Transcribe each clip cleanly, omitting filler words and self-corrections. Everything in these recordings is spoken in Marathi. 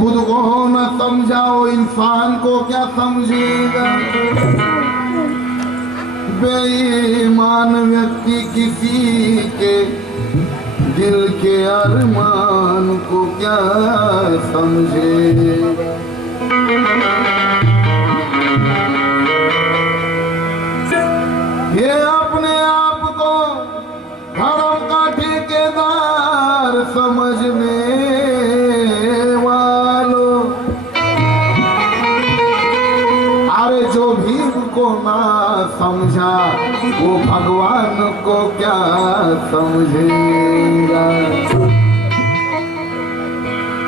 खुद को न समझा वो इंसान को क्या समझेगा। बेईमान व्यक्ति किसी के दिल के अरमान को क्या समझेगा। ये अपने आप को धर्म का ठेकेदार समझने वालों, अरे जो भीम को ना समझा वो भगवान को क्या समझेगा।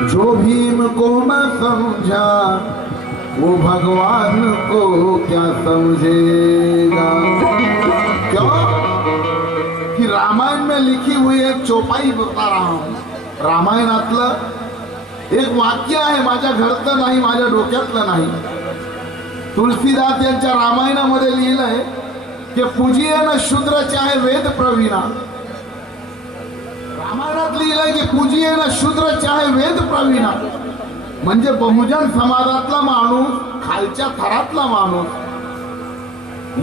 जो भीम को ना समझा वो भगवान को क्या समझेगा। क्यों कि रामायण में लिखी हुई एक चौपाई बता रहा हूं। रामायणातलं एक वाक्य आहे, माझ्या घरचं नाही, माझ्या डोक्यातलं नाही। तुलसीदास यांच्या रामायणामध्ये लिहिलंय की पूजिये न शूद्र चाहे वेद प्रवीणा। रामायणात लिहिलंय की पूजिये न शूद्र चाहे वेद प्रवीणा, म्हणजे बहुजन समाजातला माणूस, खालच्या थरातला माणूस,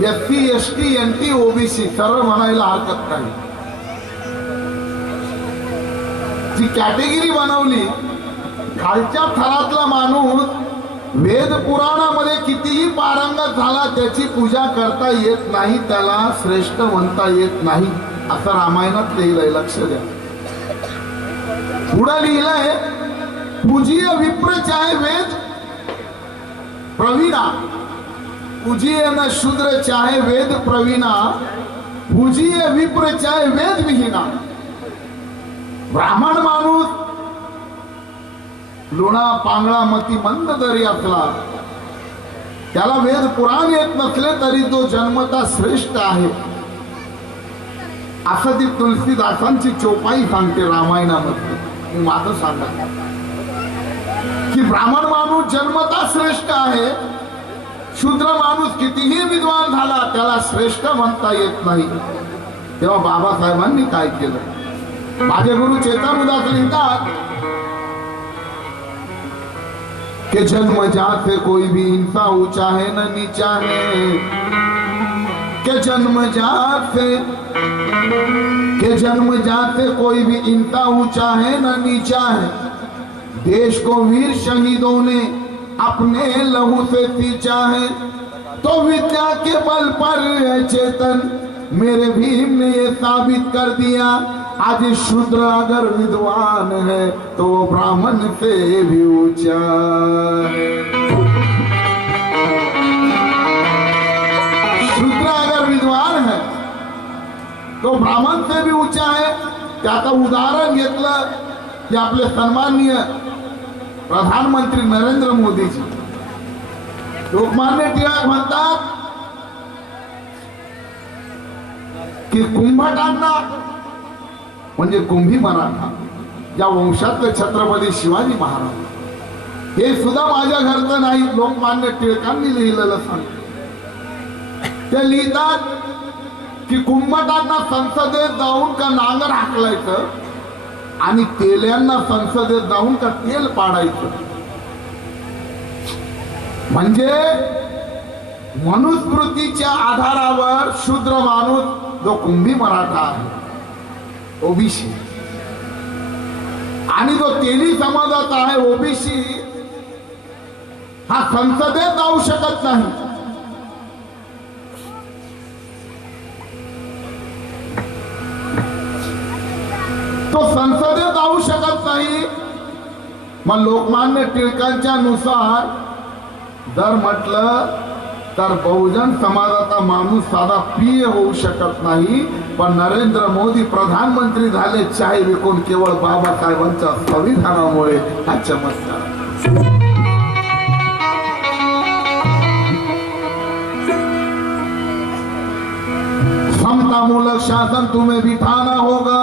SC ST NT OBC सर्व म्हणायला हरकत नाही। जी कॅटेगरी बनवली, खालच्या थरातला माणूस वेद पुराणामध्ये कितीही पारंगत झाला त्याची पूजा करता येत नाही, त्याला श्रेष्ठ म्हणता येत नाही, असं रामायणात लिहिलंय। लक्ष द्या, पुढे लिहिलंय पूजिये विप्र चाहे वेद प्रवीणा, पूजिये न शूद्र चाहे वेद प्रवीणा, पूजिये विप्र चाहे वेद विहीना। ब्राह्मण माणूस लुणा पांगळा मती मंद जरी असला, त्याला वेद पुराण येत नसले तरी तो जन्मता श्रेष्ठ आहे, असं ती तुलसीदासांची चौपाई सांगते रामायणामध्ये। माझं सांगा की ब्राह्मण माणूस जन्मता श्रेष्ठ आहे, शूद्र माणूस कितीही विद्वान झाला त्याला श्रेष्ठ म्हणता येत नाही। तेव्हा बाबासाहेबांनी काय केलं, माझे गुरु चेतन उदास लिहितात कि जन्म जाते कोई भी इंसान ऊंचा है न नीचा है, कि जन्म जाते कोई भी इंसान ऊंचा है न नीचा है। देश को वीर शहीदों ने अपने लहू से सींचा है, तो विद्या के बल पर चेतन मेरे भीम ने ये साबित कर दिया, आज शूद्र अगर विद्वान है तो ब्राह्मण से भी ऊंचा है। शूद्र अगर विद्वान है तो ब्राह्मण से भी ऊंचा है। त्याचं उदाहरण घेतलं की आपले सन्माननीय प्रधानमंत्री नरेंद्र मोदीजी, लोकमान्य टिळक म्हणतात की कुंभटांना म्हणजे कुंभी मराठा या वंशातले छत्रपती शिवाजी महाराज, हे सुद्धा माझ्या घरचं नाही, लोकमान्य टिळकांनी लिहिलेलं सांग। ते लिहितात की कुंभटांना संसदेत जाऊन का नांगर हाकलायचं आणि तेल्यांना संसदेत जाऊन का तेल पाडायचं, म्हणजे मनुस्मृतीच्या आधारावर शूद्र माणूस जो कुंभी मराठा आहे, ओबीसी, आणि जो तेली समाजात आहे ओबीसी, हा संसदेत जाऊ शकत नाही। तो संसदेत जाऊ शकत नाही। मग लोकमान्य टिळकांच्या नुसार जर म्हटलं तर बहुजन समाजाचा माणूस साधा पीए होऊ शकत नाही, पण नरेंद्र मोदी प्रधानमंत्री झाले चाय विकून केवळ बाबासाहेबांच्या संविधानामुळे हा चमत्कार। समतामूलक शासन तुम्हें बिठाना होगा,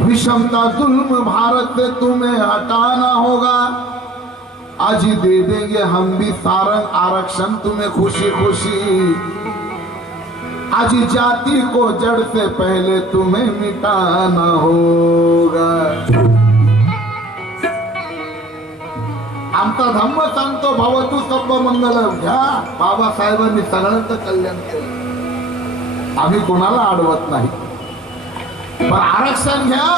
विषमता जुल्म भारत से तुम्हें हटाना होगा। आज ही दे देंगे हम भी सारंग आरक्षण तुम्हें खुशी खुशी, आज जाति को जड़ से पहले तुम्हें मिटाना होगा। आमचा धम्म सांगतो भवतु सब्ब मंगलम घ्या. बाबासाहेबांनी सगळ्यांचं कल्याण केलं, आम्ही कोणाला अडवत नाही. पण आरक्षण घ्या.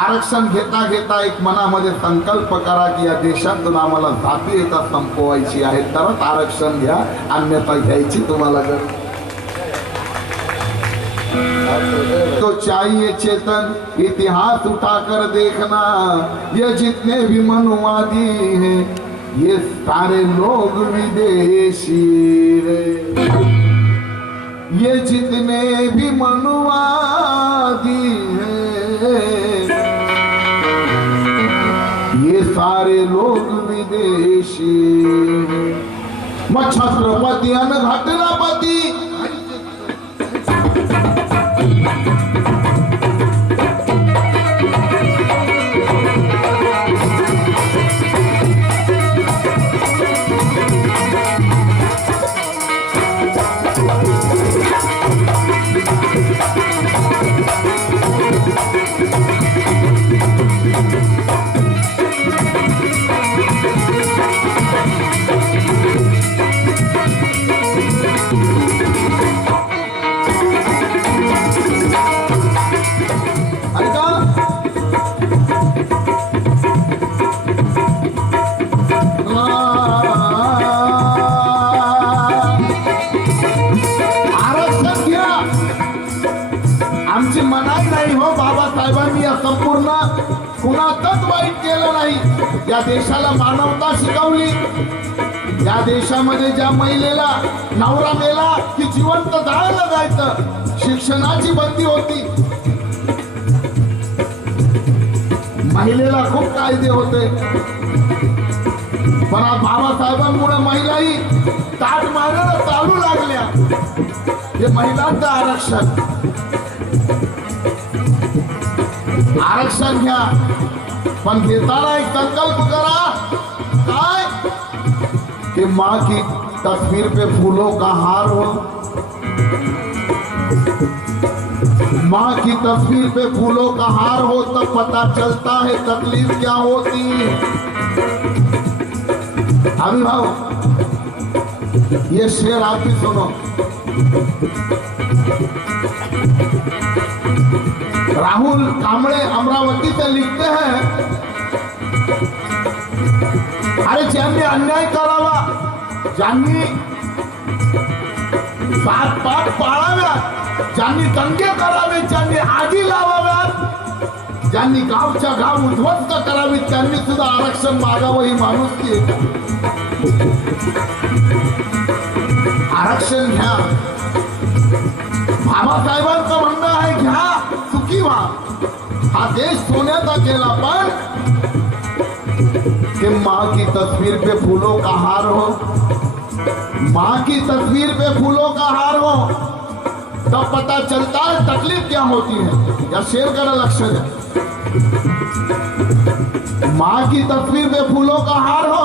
आरक्षण घेता घेता एक मनामध्ये संकल्प करा की या देशातून आम्हाला जातीयता संपवायची आहे, तरच आरक्षण घ्या, अन्यथा घ्यायची तुम्हाला गरज. तो चाहिए चेतन इतिहास उठाकर देखना, ये जितने भी मनुवादी हैं ये सारे लोग विदेशी रे. ये जितने भी मनुवादी हैं ये सारे लोग विदेशी. मग छत्रपती आणि घटनापती आमची मनाई नाही हो. बाबासाहेबांनी या संपूर्ण कुणाचंच वाईट केलं नाही. या देशाला मानवता शिकवली. या देशामध्ये ज्या महिलेला नवरा मेला की जिवंत जाळलं जायचं, शिक्षणाची बंदी होती, महिलेला खूप कायदे होते. पण आज बाबासाहेबांमुळे महिलाही ताट मारायला चालू लागल्या. हे महिलांचं आरक्षण. आरक्षण घ्या, पण घेताना एक संकल्प करा काय कि माँ की तस्वीर पे फूलों का हार हो. माँ की तस्वीर पे फूलों का हार हो तब पता चलता है तकलीफ क्या होती है. अभिभाव ये शेर आप भी सुनो. राहुल कामड़े अमरावती से लिखते हैं, अरे ज्यांनी अन्याय करावा, ज्यांनी सात पाठ पाळाव्यात, ज्यांनी दंगे करावे, ज्यांनी आगी लावाव्यात, ज्यांनी गावच्या गाव उद्ध्वस्त करावी, त्यांनी सुद्धा आरक्षण मागावं ही माणुसकी आहे. आरक्षण घ्या. बाबासाहेबांचं म्हणणं आहे घ्या, सुखी व्हा. हा देश सोन्याचा केला, पण कि माँ की तस्वीर पे फूलों का हार हो, माँ की तस्वीर पे फूलों का हार हो तब पता चलता है तकलीफ क्या होती है. या शेर का लक्ष्य है. माँ की तस्वीर पे फूलों का हार हो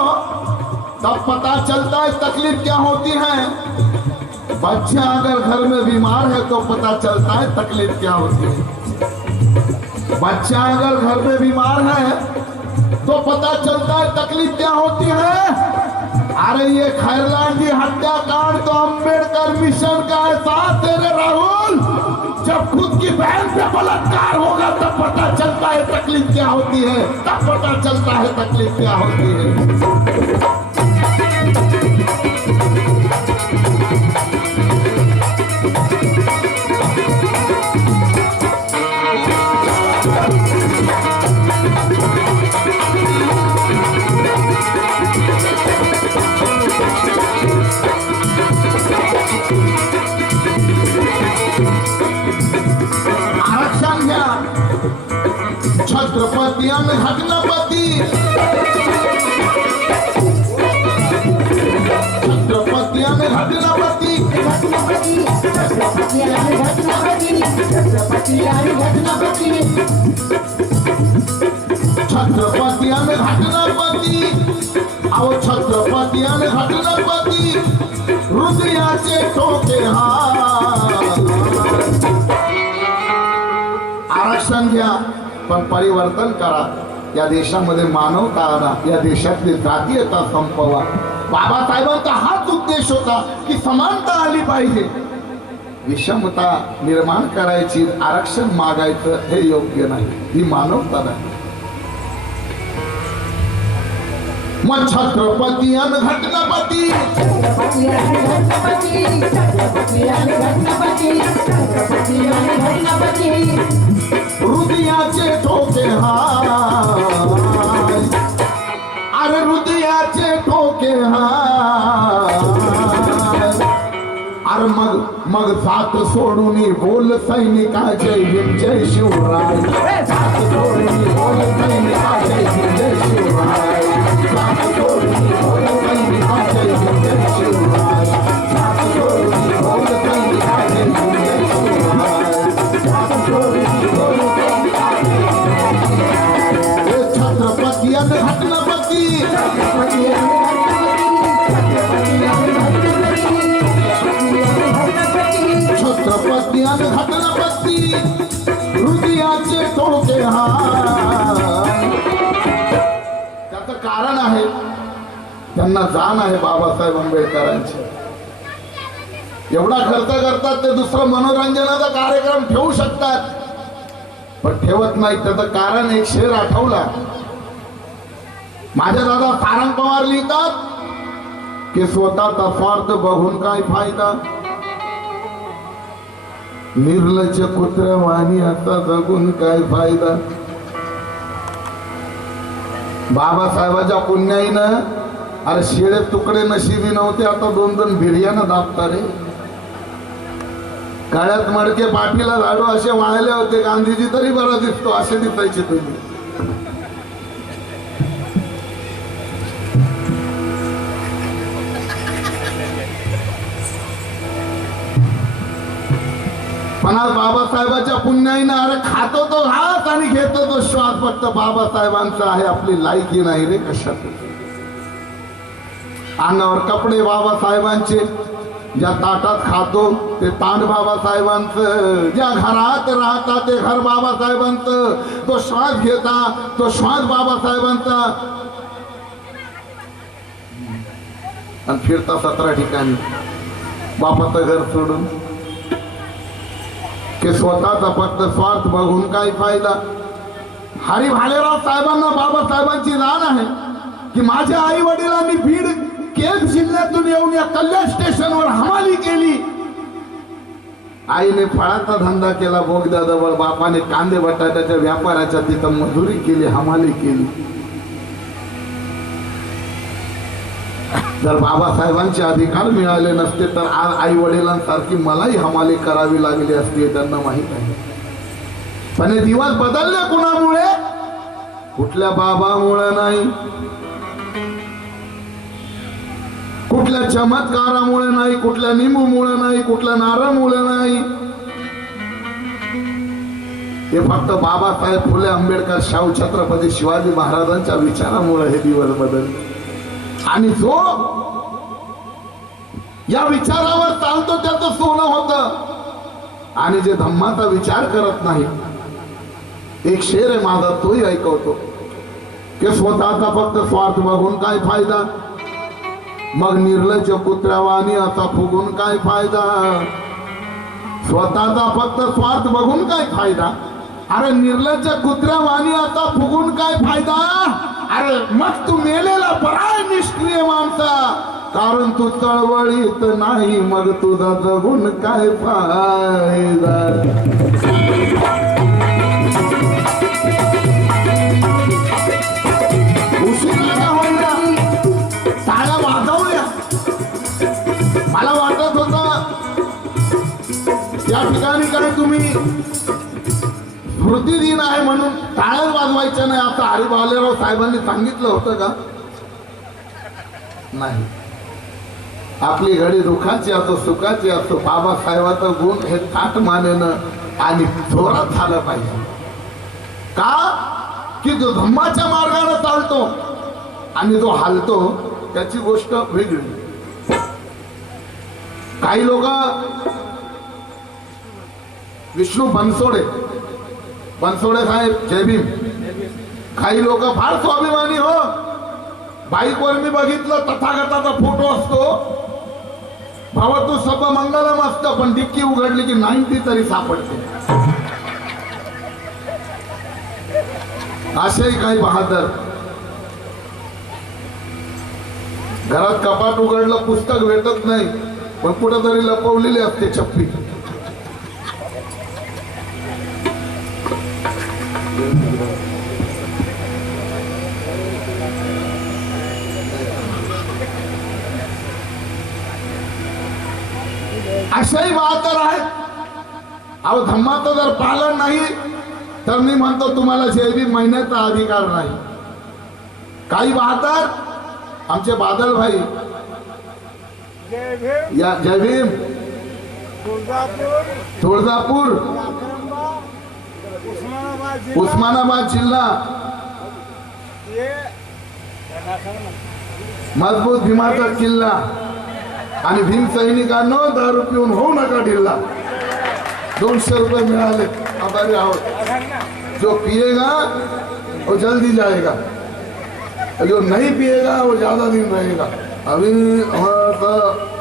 तब पता चलता है तकलीफ क्या होती है. बच्चा अगर घर में बीमार है तो पता चलता है तकलीफ क्या होती है. बच्चा अगर घर में बीमार है तो पता चलता है तकलीफ क्या होती है. अरे ये खैरलान की हत्याकांड तो अंबेडकर मिशन का एहसास है रे राहुल. जब खुद की बहन पे बलात्कार होगा तब पता चलता है तकलीफ क्या होती है, तब पता चलता है तकलीफ क्या होती है. आरक्षण घ्या. छत्रपती आणि घटनापती, छत्रपती आणि घटनापती, छत्रपती आणि घटनापती, छत्रपती आणि घटनापती, छत्रपती आणि घटनापती. अहो छत्रपती आणि घटनापती हृदयाचे ठोके हात. आरक्षण घ्या, पण परिवर्तन करा. या देशामध्ये मानवता आणा, या देशातली जातीयता संपवा. बाबासाहेबांचा हाच उद्देश होता की समानता आली पाहिजे. विषमता निर्माण करायची, आरक्षण मागायचं हे योग्य नाही, ही मानवता नाही. मग छत्रपती आणि घटनापती हृदयाचे ठोके हाय, अरे हृदयाचे ठोके हाय. अरे मग जात सोडून बोल सैनिकाचे जय शिवराय. जात सोडून बोल सैनिकाचे जय शिवराय. जात सोडून बोल सैनिकाचे जय शिवराय. जात सोडून बोल सैनिकाचे जय शिवराय. जात सोडून बोल सैनिकाचे छत्रपती आणि घटनापती. छत्रपती आणि घटनापती हृदयाचे ठोके हाय. त्याचं कारण आहे, त्यांना जाण आहे बाबासाहेब आंबेडकरांची. एवढा खर्च करतात ते दुसरं मनोरंजनाचा कार्यक्रम ठेवू शकतात, पण ठेवत नाही. त्याचं कारण एक शेर आठवला. माझे दादा सारंग पवार लिहितात की स्वतःचा स्वार्थ बघून काय फायदा, निर्लज्ज कुत्र्यावाणी आता जगून काय फायदा. बाबासाहेबाच्या पुण्याईनं अरे शेळे तुकडे नशिबी नव्हते, आता 2-2 बिर्याणं दाबता रे. गळ्यात मडके पाठीला झाडू असे वाळले होते. गांधीजी तरी बरा दिसतो असे दिसायचे तुम्ही. पण आज बाबासाहेबाच्या पुण्याईनं अरे खातो तो घास आणि घेतो तो श्वास फक्त बाबासाहेबांचा आहे. आपली लायकी नाही रे कशात. अंगावर कपडे बाबासाहेबांचे, ज्या ताटात खातो ते ताट बाबासाहेबांचं, ज्या घरात राहता ते घर बाबासाहेबांचं, तो श्वास घेता तो श्वास बाबासाहेबांचा, आणि फिरता 17 ठिकाणी बापाचं घर सोडून. की स्वतःचा फक्त स्वार्थ बघून काय फायदा. हरी भालेराव साहेबांना बाबासाहेबांची जाण आहे की माझ्या आई वडिलांनी बीड केज जिल्ह्यातून येऊन या कल्याण स्टेशनवर हमाली केली. आईने फळाचा धंदा केला बोगद्याजवळ, बापाने कांदे बटाट्याच्या व्यापाराच्या तिथं मजुरी केली, हमाली केली. जर बाबासाहेबांचे अधिकार मिळाले नसते तर आज आई वडिलांसारखी मलाही हमाली करावी लागली असती, त्यांना माहित आहे. पण हे दिवस बदलले कुणामुळे? कुठल्या बाबामुळे नाही, कुठल्या चमत्कारामुळे नाही, कुठल्या निंबूमुळे नाही, कुठल्या नारळमुळे नाही. हे फक्त बाबासाहेब फुले आंबेडकर शाहू छत्रपती शिवाजी महाराजांच्या विचारामुळे हे दिवस बदलले. आणि जो या विचारावर चालतो त्याचं सोनं होतं. आणि जे धम्माचा विचार करत नाही, एक शेर आहे माझा, तोही ऐकवतो की स्वतःचा फक्त स्वार्थ बघून काय फायदा, मग निर्लज्ज कुत्र्यावाणी असा फुगून काय फायदा. स्वतःचा फक्त स्वार्थ बघून काय फायदा, अरे निर्लज्ज कुत्र्यावाणी आता फुगून काय फायदा. अरे मग तू मेलेला पराय निष्क्रिय माणसा, कारण तू चळवळीत नाही, मग तुझा जगून काय फायदा. उशिरा होईना टाळ्या वाजवल्या. मला वाटत होत या ठिकाणी काय तुम्ही स्मृती दिन आहे म्हणून टाळ्या वाजवायच्या नाही असं हरी भालेराव साहेबांनी सांगितलं होतं का? नाही. आपली घडी दुःखाची असो सुखाची असो, बाबासाहेबाचा गुण हे ताट मानेनं आणि जोरात झालं पाहिजे. का की जो धम्माच्या मार्गाने चालतो आणि जो हालतो त्याची गोष्ट वेगळी. काही लोक विष्णू बनसोडे साहेब, जय भीम, काही लोक फार स्वाभिमानी हो. बाईकवर मी बघितलं तथागताचा फोटो असतो. भावा तू सब मंगलम असतं, पण डिक्की उघडली की 90 तरी सापडते. असेही काही बहादर. घरात कपाट उघडलं पुस्तक भेटत नाही, पण कुठेतरी लपवलेली असते चप्पी. अशाही बहादर आहेत. अहो धम्माचं जर पालन नाही तर मी म्हणतो तुम्हाला जैविक महिन्याचा अधिकार नाही. काही बहादर आमचे बादल भाई या जय भीम तुळजापूर उस्मानाबाद जिल्हा मजबूत भीमाचा किल्ला आणि भीम सैनिकांनो दारू पिऊन होऊ नका ढिल्ला. 200 रुपये मिळाले आभारी आहोत. जो पिएगा वो जल्दी जाएगा, जो नहीं पिएगा वो ज्यादा दिन रहेगा. अभी हमारा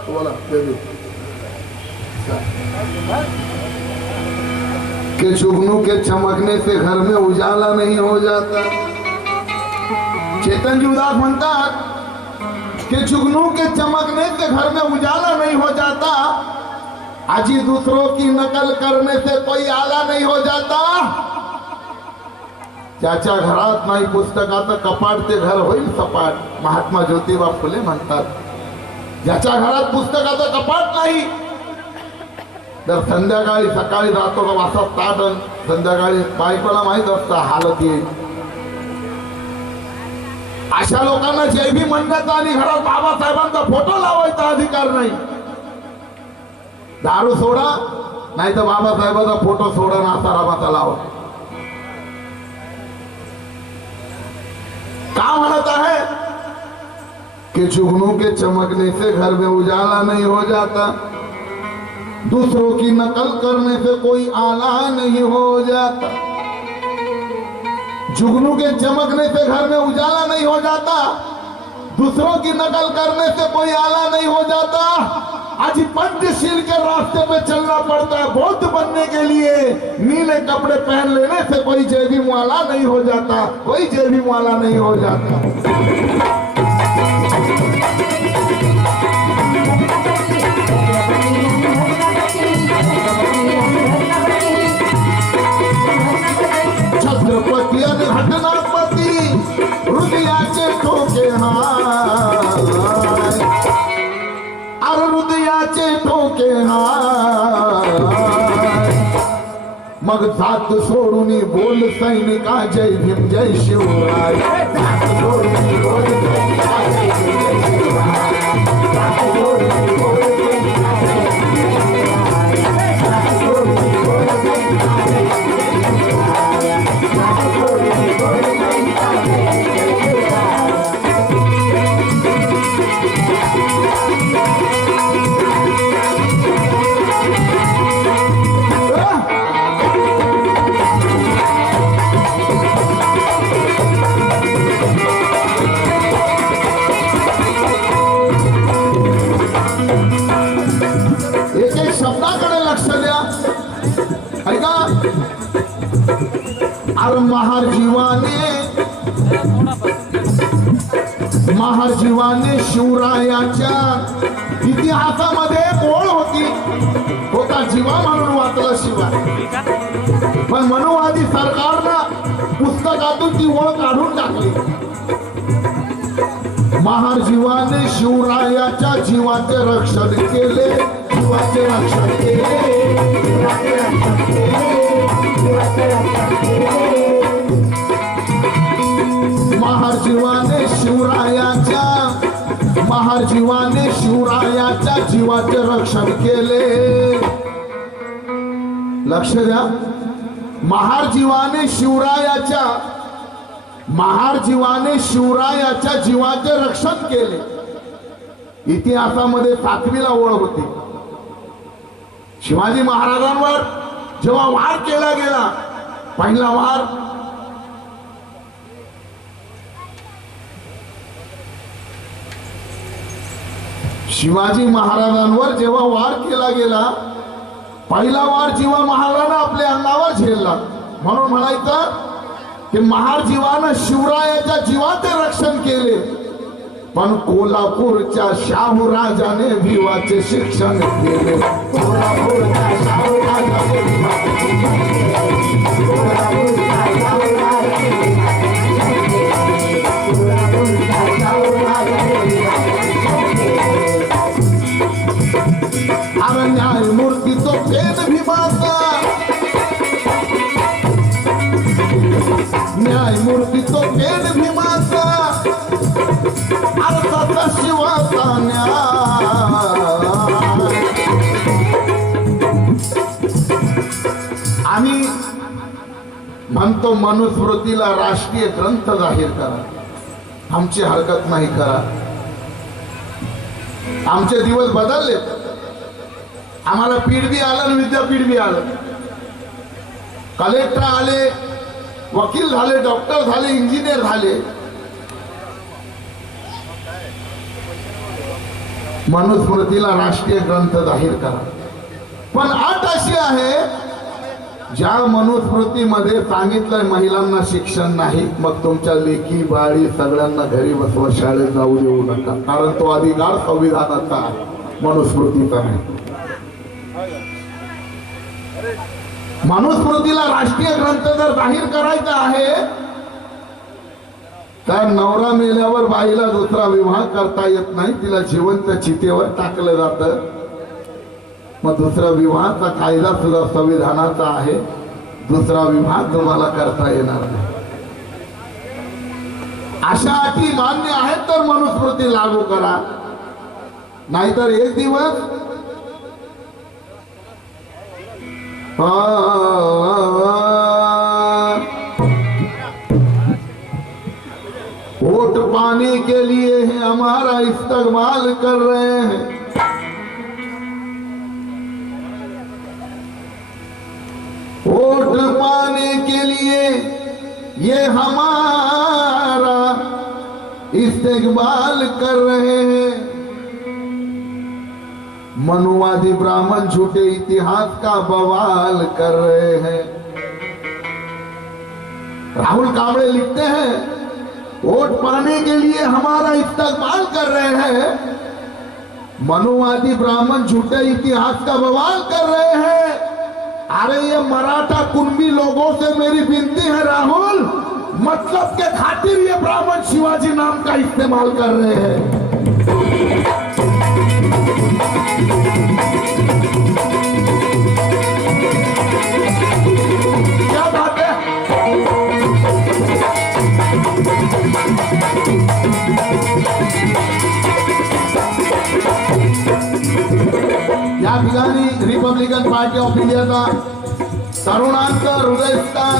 बोला के जुगनू के चमकने से घर में उजाला नहीं हो जाता. चेतन जी उदास म्हणतात कि जुगनू के चमकने से घर में उजाला नहीं हो जाता. आजी दूसरों की नकल करने से कोई आला नहीं हो जाता. ज्याच्या घरात नाही पुस्तकाचं कपाट ते घर होईल सपाट. महात्मा ज्योतिबा फुले म्हणतात. ज्याच्या घरात पुस्तकाचं कपाट नाही तर संध्याकाळी सकाळी जातो का वाजता ताट, संध्याकाळी बायकोला माहित असतं हालत येईल. अशा लोकांना जय भीम म्हणण्याचा आणि घरात बाबासाहेबांचा फोटो लावायचा अधिकार नाही. दारू सोडा नाही तर बाबासाहेबांचा फोटो सोडा ना आसारामाचा लावा. का म्हणत आहे कि जुगनू के चमकने से घर में उजाला नहीं हो जाता. दूसरों की नकल करने से कोई आला नहीं हो जाता. जुगनू के चमकने से घर में उजाला नहीं हो जाता. दूसरों की नकल करने से कोई आला नहीं हो जाता. आज पंचशील के रास्ते पे चलना पड़ता है. बौद्ध बनने के लिए नीले कपड़े पहन लेने से कोई जय भीम वाला नहीं हो जाता. कोई जय भीम वाला नहीं हो जाता. छत्रपती आणि घटनापती हृदयाचे ठोके हाय. अरे हृदयाचे ठोके हाय. मग जात सोडून बोल सैनिका जय भीम जय शिवराय. जात सोडून बोल सैनिका जय भीम जय शिवराय. जात सोडून बोल सैनिका जय भीम जय शिवराय. जात सोडून बोल सैनिका जय भीम जय शिवराय. जात सोडून बोल सैनिका जय भीम जय शिवराय. शब्दाकडे लक्ष द्या. ऐका. अरे महार शिवरायाच्या इतिहासामध्ये ओळ होती. होता जीवा म्हणून वाचला शिवाय, पण मनुवादी सरकारनं पुस्तकातून ती ओळ काढून टाकली. महार जीवाने शिवरायाच्या जीवाचे रक्षण केले. जीवाचे रक्षण केले. जीवाचे रक्षण केले. जीवाचे रक्षण केले. महार शिवरायाच्या जीवाचे रक्षण केले. लक्ष द्या. महार जीवाने शिवरायाच्या जीवाचे रक्षण केले. इतिहासामध्ये 7वीला ओळ होती. शिवाजी महाराजांवर जेव्हा वार केला गेला, पहिला वार शिवाजी महाराजांवर जेव्हा वार केला गेला, पहिला वार जीवा महाराजांना आपल्या अंगावर झेलला, म्हणून म्हणायचं की महार जीवानं शिवरायाच्या जीवाचे रक्षण केले, पण कोल्हापूरच्या शाहूराजाने भिवाचे शिक्षण केले. कोल्हापूरच्या शाहूराजाने न्यायमूर्ती तो पेन भीमाचा, न्यायमूर्ती तो पेन भीमाचा, अर्थाचा शिवाचा न्याय. आम्ही म्हणतो मनुस्मृतीला राष्ट्रीय ग्रंथ जाहीर करा, आमची हरकत नाही करा. आमचे दिवस बदलले, आम्हाला पीठ बी आलं आणि विद्यापीठ बी आलं, कलेक्टर आले, वकील झाले, डॉक्टर झाले, इंजिनियर झाले. मनुस्मृतीला राष्ट्रीय ग्रंथ जाहीर करा, पण अट अशी आहे, ज्या मनुस्मृतीमध्ये सांगितलंय महिलांना शिक्षण नाही, मग तुमच्या लेकी बाळी सगळ्यांना घरी बसवा, शाळेत जाऊ देऊ नका, कारण तो अधिकार संविधानाचा आहे, मनुस्मृतीचा नाही. मनुस्मृतीला राष्ट्रीय ग्रंथ जर जाहीर करायचा आहे, तर नवरा मेल्यावर बाईला दुसरा विवाह करता येत नाही, तिला जिवंत चितेवर टाकलं जातं. मग दुसरा विवाहाचा कायदा सुद्धा संविधानाचा आहे, दुसरा विवाह तुम्हाला करता येणार नाही. अशा अटी मान्य आहेत तर मनुस्मृती लागू करा, नाहीतर एक दिवस वोट पाने के लिए है हमारा इस्तेमाल कर रहे हैं, वोट पाने के लिए ये हमारा इस्तेमाल कर रहे हैं. मनुवादी ब्राह्मण झूठे इतिहास का बवाल कर रहे हैं. राहुल कांबळे लिखते हैं, वोट पाने के लिए हमारा इस्तेमाल कर रहे हैं, मनुवादी ब्राह्मण झूठे इतिहास का बवाल कर रहे हैं. अरे ये मराठा कुंभी लोगों से मेरी विनती है राहुल, मतलब के खातिर ये ब्राह्मण शिवाजी नाम का इस्तेमाल कर रहे हैं. क्या बात है? या ठिकाणी रिपब्लिकन पार्टी ऑफ इंडियाचा तरुणांचं हृदयस्थान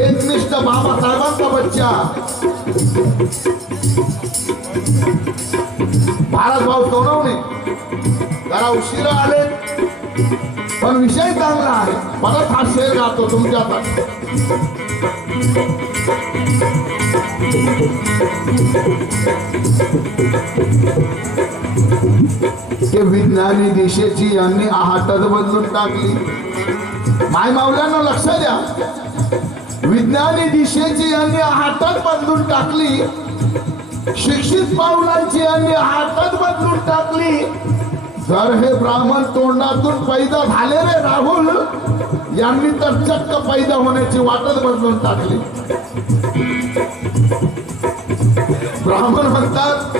एकनिष्ठ बाबासाहेबांचा बच्चा भारत भाऊ सोनवणे जरा उशिरा आले, पण विषय चांगला आहे. परत हा शेर गातो तुमच्यासाठी. ते विज्ञानी दिशेची यांनी आहातच बदलून टाकली. माय मावल्यांना लक्ष द्या, विज्ञानी दिशेची यांनी आहातच बदलून टाकली, शिक्षित पावलांची यांनी हातात बदलून टाकली. जर हे ब्राह्मण तोंडातून पैदा झाले रे राहुल, यांनी तर चक्क पैदा होण्याची वाटच बदलून टाकली. ब्राह्मण म्हणतात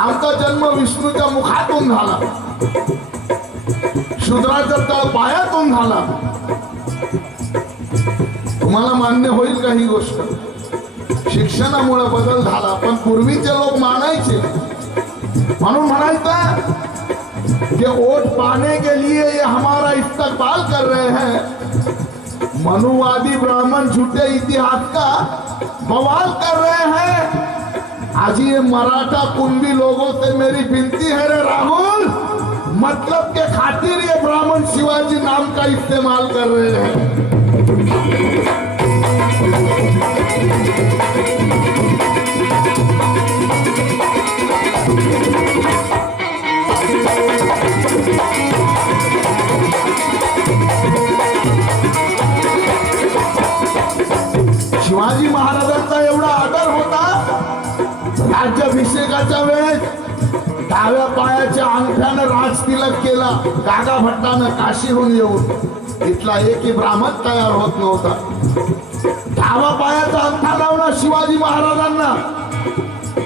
आमचा जन्म विष्णूच्या मुखातून झाला, शूद्राचा तळ पायातून झाला. तुम्हाला मान्य होईल का ही गोष्ट? शिक्षणामुळे बदल झाला, पण पूर्वीचे लोक मानायचे, म्हणून म्हणायचं कि वोट पाने के लिए ये हमारा इस्तेमाल कर रहे हैं, मनुवादी ब्राह्मण झूठे इतिहास का बवाल कर रहे हैं. आज ये मराठा कुंभी लोगों से मेरी विनती है रे राहुल, मतलब के खातिर ये ब्राह्मण शिवाजी नाम का इस्तेमाल कर रहे हैं. शिवाजी महाराजांचा एवढा आदर होता, राज्याभिषेकाच्या वेळेस डाव्या पायाच्या अंगठ्यानं राजतिलक केला. कागा भट्टानं काशीहून येऊन इथला एकही ब्राह्मण तयार होत नव्हता. डावा पायाचा अंगठा लावला शिवाजी महाराजांना.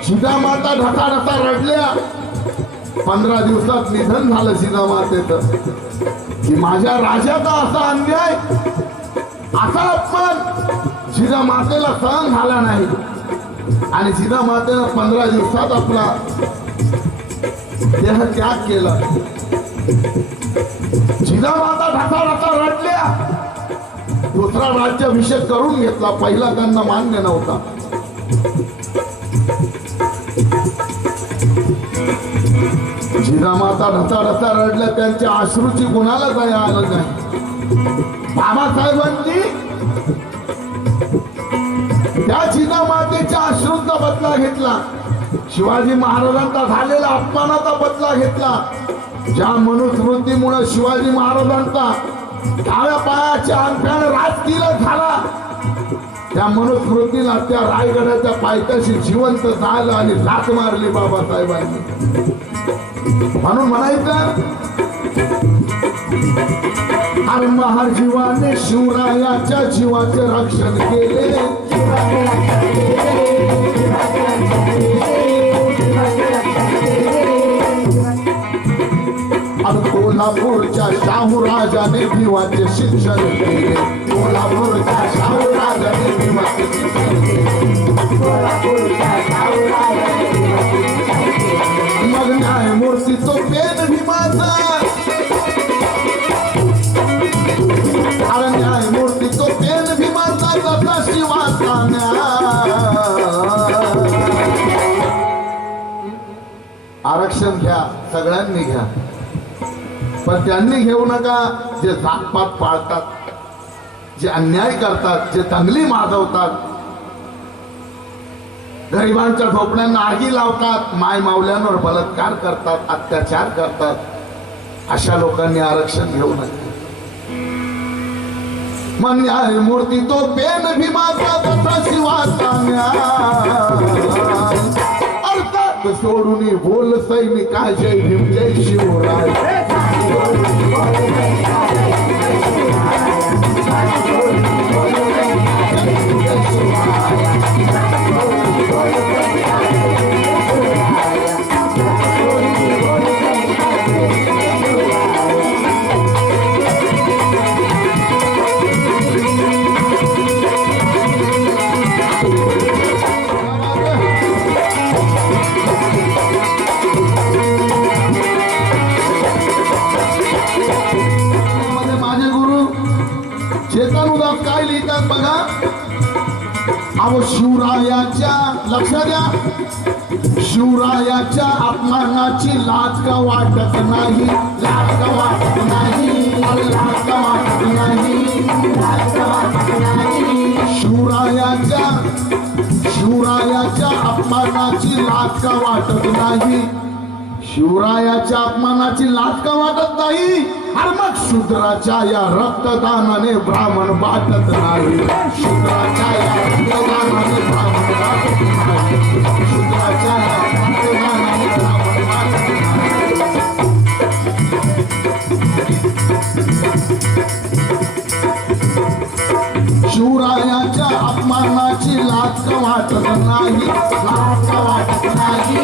जिजामाता ढसाढसा रडल्या. 15 दिवसात निधन झालं जिजामातेचं. की माझ्या राजाचा असा अन्याय, असा अपमान जिजामातेला सहन झाला नाही. आणि जिजामातेनं 15 दिवसात आपला देह त्याग केला. जिजामाता ढसाढसा रडल्या. दुसरा राज्याभिषेक करून घेतला. पहिला त्यांना मान्य नव्हता. जिजामाता ढसाढसा रडल्या. त्यांच्या अश्रूची कुणाला दया आलं नाही. बाबासाहेबांनी त्या जिजामातेच्या अश्रूंचा बदला घेतला. शिवाजी महाराजांचा झालेला अपमानाचा बदला घेतला. ज्या मनुस्मृतीमुळे शिवाजी महाराजांचा डाव्या पायाच्या अंगठ्याने राजतिलक झाला, त्या मनुस्मृतीला त्या रायगडाच्या पायथ्याशी जिवंत झालं आणि लाथ मारली बाबासाहेबांनी. म्हणून म्हणायचं, अरे महार जीवाने शिवरायाच्या जीवाचे रक्षण केले. आणि कोल्हापूरच्या शाहू राजाने भिवाचे शिक्षण केले. कोल्हापूरच्या शाहू राजाने भिवाचे शिक्षण केले. मग न्यायमूर्ती तो पेन भीमाचा. अरे न्यायमूर्ती तो पेन भीमाचा तसा शिवाचा आरक्षण घ्या, सगळ्यांनी घ्या, पण त्यांनी घेऊ नका जे जातपात पाळतात, जे अन्याय करतात, जे दंगली माजवतात, गरिबांच्या झोपड्यांना आगी लावतात, माय मावल्यांवर बलात्कार करतात, अत्याचार करतात, अशा लोकांनी आरक्षण घेऊ नये. मग न्यायमूर्ती तो पेन भीमाचा तसा शिवाचा न्याय. अर्थात सोडून बोल सैनिका जय भीम जय शिवराय. काय लिहितात बघा. अहो शिवरायाच्या, लक्षात द्या, शिवरायाच्या अपमानाची लाज का वाटत नाही. लाज का वाटत नाही. लाज का वाटत नाही. लाज का वाटत नाही. शिवरायाच्या अपमानाची लाज का वाटत नाही. शिवरायाच्या अपमानाची लाज का वाटत नाही. अरे मग शूद्राच्या या रक्तदानाने ब्राह्मण वाटत नाही. शूद्राच्या या रक्तदानाने ब्राह्मण वाटत नाही. शूद्राच्या या रक्तदानाने ब्राह्मण वाटत नाही. शिवरायाच्या अपमानाची लाज का वाटत नाही. लाज का वाटत नाही.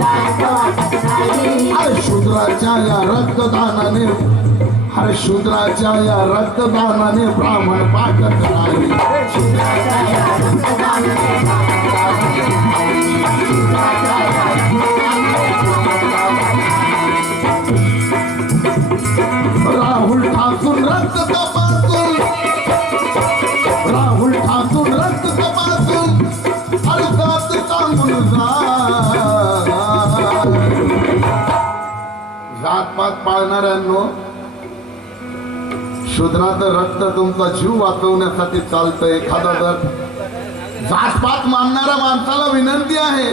लाज का वाटत नाही. अरे शूद्राच्या या रक्तदानाने, अरे शूद्राच्या या रक्तदानाने ब्राह्मण पाठत नाही. राहुल ठाकूर रक्त तपासून, राहुल ठाकूर रक्त तपासून अर्जात सांगून जातपात पाळणाऱ्यांनो, शूद्राचं रक्त तुमचा जीव वाचवण्यासाठी चालतं. एखादा जर जातपात मानणाऱ्या माणसाला विनंती आहे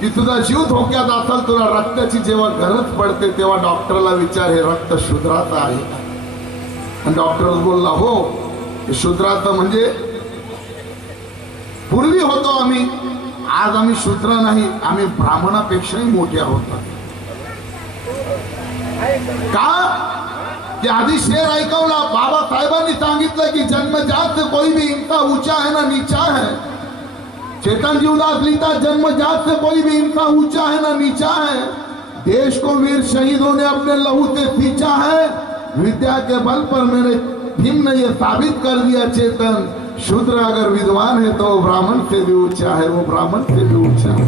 की तुझा जीव धोक्यात असेल, तुला रक्ताची जेव्हा गरज पडते तेव्हा डॉक्टरला विचार, हे रक्त शूद्राचं आहे का? आणि डॉक्टर बोलला हो, हे शूद्राचं म्हणजे पूर्वी होतो आम्ही, आज आम्ही शूद्र नाही, आम्ही ब्राह्मणापेक्षाही मोठे आहोत. का की आधी शेर ऐकवला, बाबासाहेबांनी सांगितलं की जन्मजात से कोई भी इंसान ऊंचा है ना नीचा है. चेतन जीवदास लिखता जन्मजात से कोई भी इंसान ऊंचा है ना नीचा है. देश को वीर शहीदों ने अपने लहू से सींचा है. विद्या के बल पर मेरे भीम ने यह साबित कर दिया चेतन, शूद्र अगर विद्वान है तो वो ब्राह्मण से भी ऊंचा है, वो ब्राह्मण से भी ऊंचा है.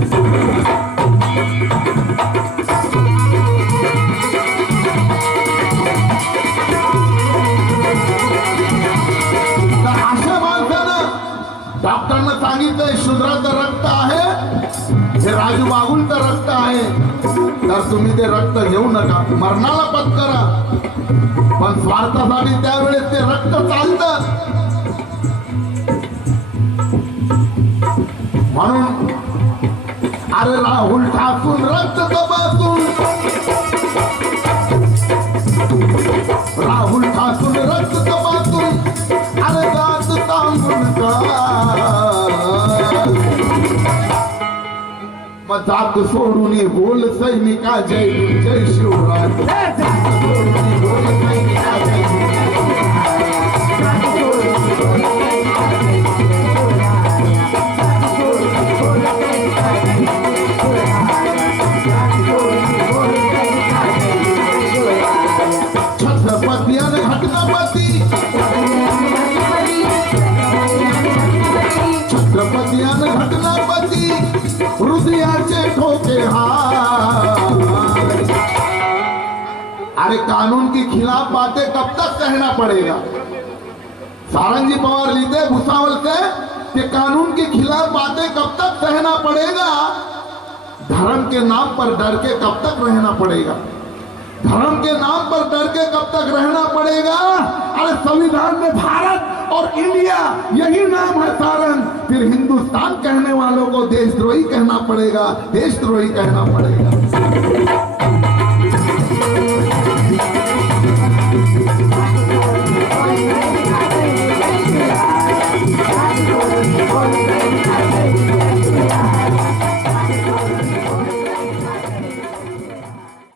डॉक्टरने सांगितलंय शूद्राचं रक्त आहे, हे राजू बागुलचं रक्त आहे, तर तुम्ही ते रक्त घेऊ नका, मरणाला पत्करा. पण स्वार्थासाठी त्यावेळेस ते रक्त चालतं. म्हणून अरे राहुल ठाकूर रक्त तपासून, राहुल ठाकूर रक्त तपासून, अरे जात सांगून का जात सोडून बोल सैनिका जय भीम जय शिवराय. बोल सैनिका जय छत्रपती आणि घटनापती, छत्रपती आणि घटनापती हृदयाचे ठोके हार. अरे कानून की खिलाफ बातें कब तक कहना पड़ेगा. सारंगी पवार लिखते भुसावल से कि कानून के खिलाफ बातें कब तक सहना पड़ेगा. धर्म के नाम पर डर के कब तक रहना पड़ेगा. धर्म के नाम पर डर के कब तक रहना पड़ेगा. अरे संविधान में भारत और इंडिया यही नाम है सारंग, फिर हिंदुस्तान कहने वालों को देशद्रोही कहना पड़ेगा, देशद्रोही कहना पड़ेगा.